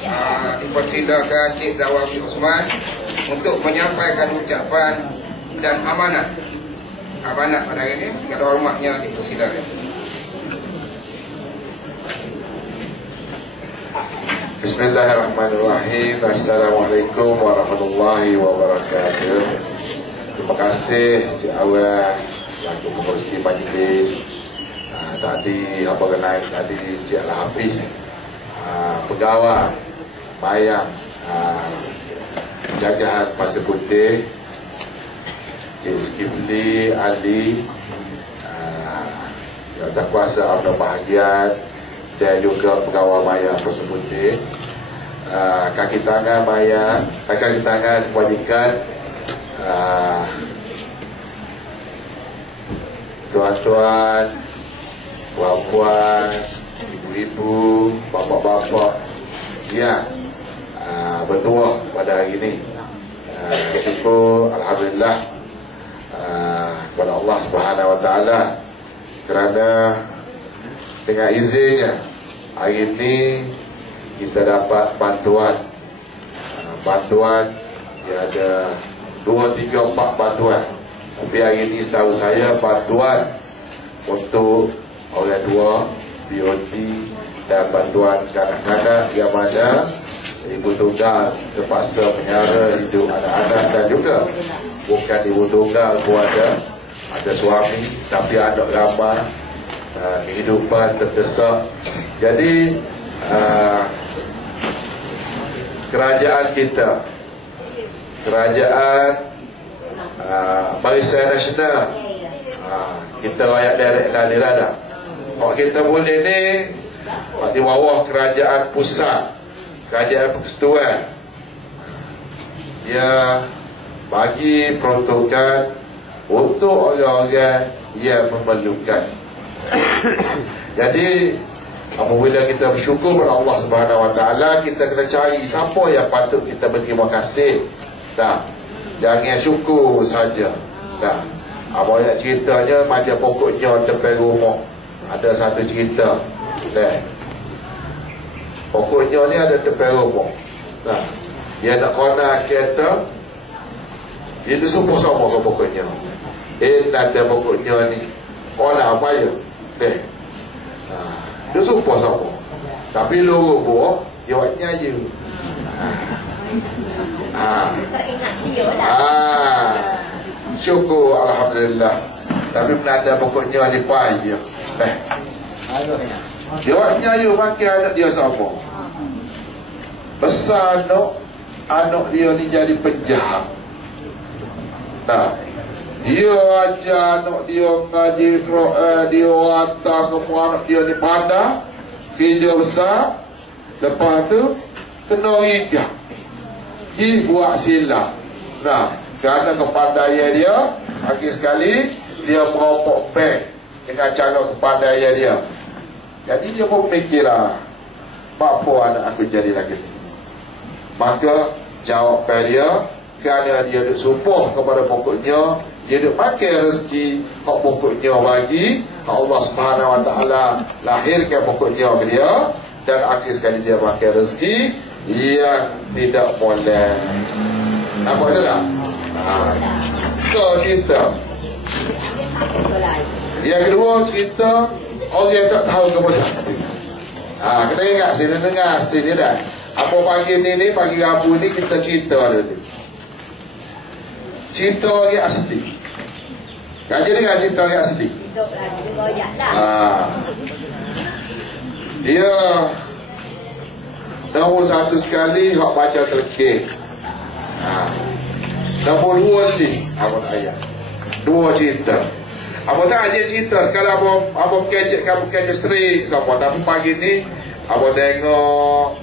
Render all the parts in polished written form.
dipersilakan Cik Zawar bin Osman untuk menyampaikan ucapan dan amanat pada hari ini. Segala hormatnya dipersilakan. Bismillahirrahmanirrahim. Assalamualaikum warahmatullahi wabarakatuh. Terima kasih Cik Awal selaku pengerusi majlis. Tadi apa kenal tadi Cik Al-Hafiz, pegawai bayang jajahan Pasir Putih, Cik Zulkifli Ali, Jawatan Kuasa Amna Bahagian, dan juga pegawai bayang Pasir Putih, kaki tangan bayang, kaki tangan kebajikan, tuan-tuan, puan-puan, ibu-ibu, bapa-bapa yang bertua pada hari ini. Syukur alhamdulillah kepada Allah Subhanahu Wa Taala kerana dengan izinnya hari ini kita dapat bantuan dia ada 2, 3, 4 bantuan. Tapi hari ini setahu saya bantuan untuk orang tua, BOT, dan bantuan kanak-kanak yang mana ibu tunggal terpaksa menyara hidup anak-anak, dan juga bukan ibu tunggal pun ada suami tapi anak ramai, kehidupan terdesak. Jadi kerajaan kita, kerajaan Barisan Nasional, kita rakyat daerah Nalirada, kalau kita boleh ni di bawah kerajaan pusat, kerajaan persekutuan, dia bagi peruntukan untuk orang-orang yang memerlukan. Jadi apabila kita bersyukur kepada Allah Subhanahu Wa Taala, kita kena cari siapa yang patut kita berterima kasih. Jangan syukur saja. Apa yang ceritanya macam pokoknya tepi rumah. Ada satu cerita. Pokoknya ni ada tepi rumah. Dia nak kena kereta, dia sumpah sama ke pokoknya. Nanti pokoknya ni kena apa ya? Dia sumpah sama. Tapi lu buat, dia buat nyanyi. Syukur alhamdulillah. Tapi penanda pokoknya ni payah. Dia nyanyi makin anak dia sama. Besar anak dia ni jadi penjahat. Dia ajar anak dia ngaji Quran, dia hantar semua anak dia ni pandai, kerja besar. Lepas tu kena hijab, dia buat silap. Kerana kepandaian dia, akhir sekali dia meropok bank dengan cara kepandaian dia. Jadi dia pun fikirlah, apa anak aku jadi lagi ni? Maka jawapan dia, kerana dia duk sumpah kepada pokoknya, dia duk pakai rezeki hak pokoknya bagi, Allah Subhanahu Wa Taala lahirkan pokoknya ke dia, dan akhir sekali dia pakai rezeki yang tidak boleh. Nampak tu tak? So cerita yang kedua, cerita orang yang tak tahu kebesaran. Kita ingat sini, dengar sini dah. Apa pagi ni, pagi Rabu ni kita cerita dulu. Cerita yang asli. Kaji dengar cerita yang asli. Dia nombor satu sekali hak baca telkih. Nombor dua ni abang ayat. Dua cerita. Apa tak aja cerita sekarang abang kecek kamu kecek strik siapa. Tapi pagi ni abang tengok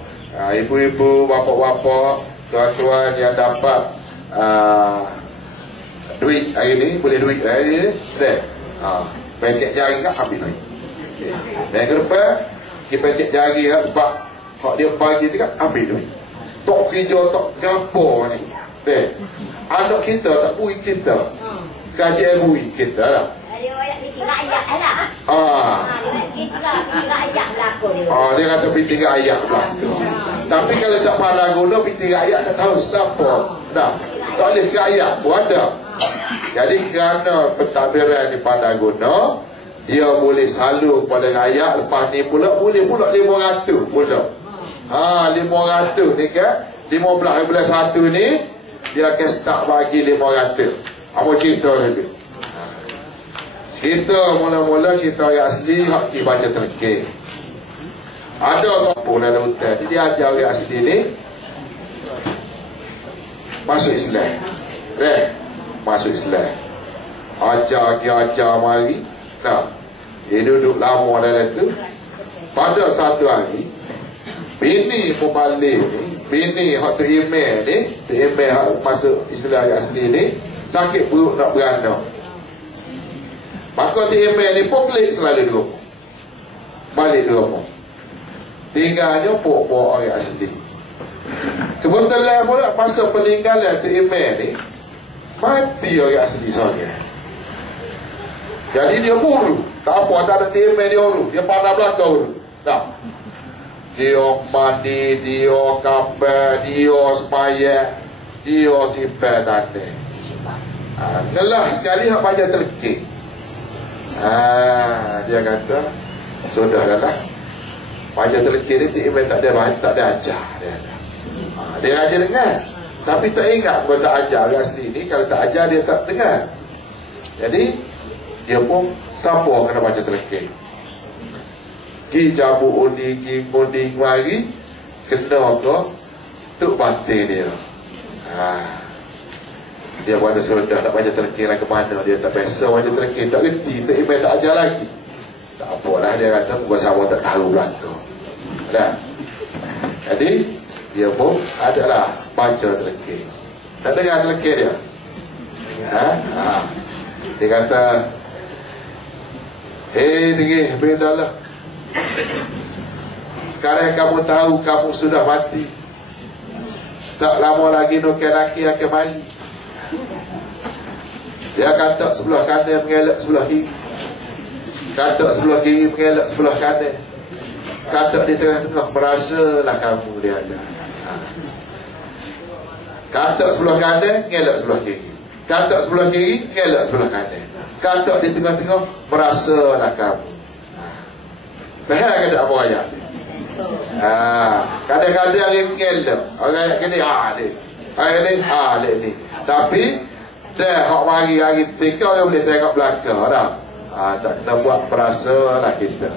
ibu-ibu, bapa-bapa, tuan-tuan yang dapat duit hari ni, boleh duit hari ni, pencet jari kan habis duit. Dan ke depan dia pencet jari sebab hak dia bagi tu kan habis duit. Tok kerja tok gapo ni. Anak kita tak bui kita, kajian bui kita lah. Dia ayat ni 3 ayat lah. Dia kata pergi 3 ayat belakang. Tapi kalau tak pandai guna, piti rakyat tak tahu siapa. Dah, tak boleh rakyat pun ada. Jadi kerana pentadbiran di pandai guna, dia boleh salur kepada rakyat. Lepas ni pula boleh pula 500 pula. 500 ni kan, 15/1 ni dia akan start bagi 500. Apa cerita lagi? Cerita mula-mula cerita yang asli hak dibaca terkir. Ada sampul dalam hutan, dia ajar orang asli ni masuk Islam. Masuk Islam. Ajar mari. Nah, dia duduk lama dalam tu. Pada satu hari, bini pembalik ni, bini hak terimeh ni, terimeh hak masuk Islam asli ni, sakit perut nak beranak. Maka terimeh ni pun klik selalu di rumah. Balik di rumah. Tinggalnya pok-pok orang asli. Kebetulan pula masa peninggalan terimeh ni, mati orang asli seorang. Jadi dia buru. Tak apa, tak ada terimeh dia buru. Dia pandai belakang buru. Tak. Dia mandi, dia kapal, dia sembahyang, dia simpan tanda. Ngelah sekali hak baca terkik. Dia kata, sudah dah. Baca terkik ni terimeh tak ada ajar dia. Dia ajar dengar. Tapi tak ingat kalau tak ajar orang asli ni, kalau tak ajar dia tak dengar. Jadi dia pun siapa kena baca terkik. Ki jabu undi, ki undi mari, kena ke tuk batin dia. Dia pada sudah nak baca terkik lah ke mana, dia tak biasa baca terkik, tak reti, tak email, tak ajar lagi. Tak apalah, dia kata bersama tak tahu belakang. Dah. Jadi dia pun adalah baca terkik. Tak dengar terkik dia? Dia kata, dengar, bedalah. Sekarang kamu tahu kamu sudah mati. Tak lama lagi nukai laki akan mati. Dia kata sebelah kanan mengelak sebelah kiri. Kata sebelah kiri mengelak sebelah kanan. Kata di tengah-tengah, merasalah kamu, dia ada. Kata sebelah kanan mengelak sebelah kiri. Kata sebelah kiri mengelak sebelah kanan. Kata di tengah-tengah, merasalah kamu. Faham ke tak apa ayat? Kadang-kadang yang mengelak, orang yang kini ni. Tapi dah hak mari hari tiga dia boleh tengok belakang dah. Tak kena buat perasa lah kita.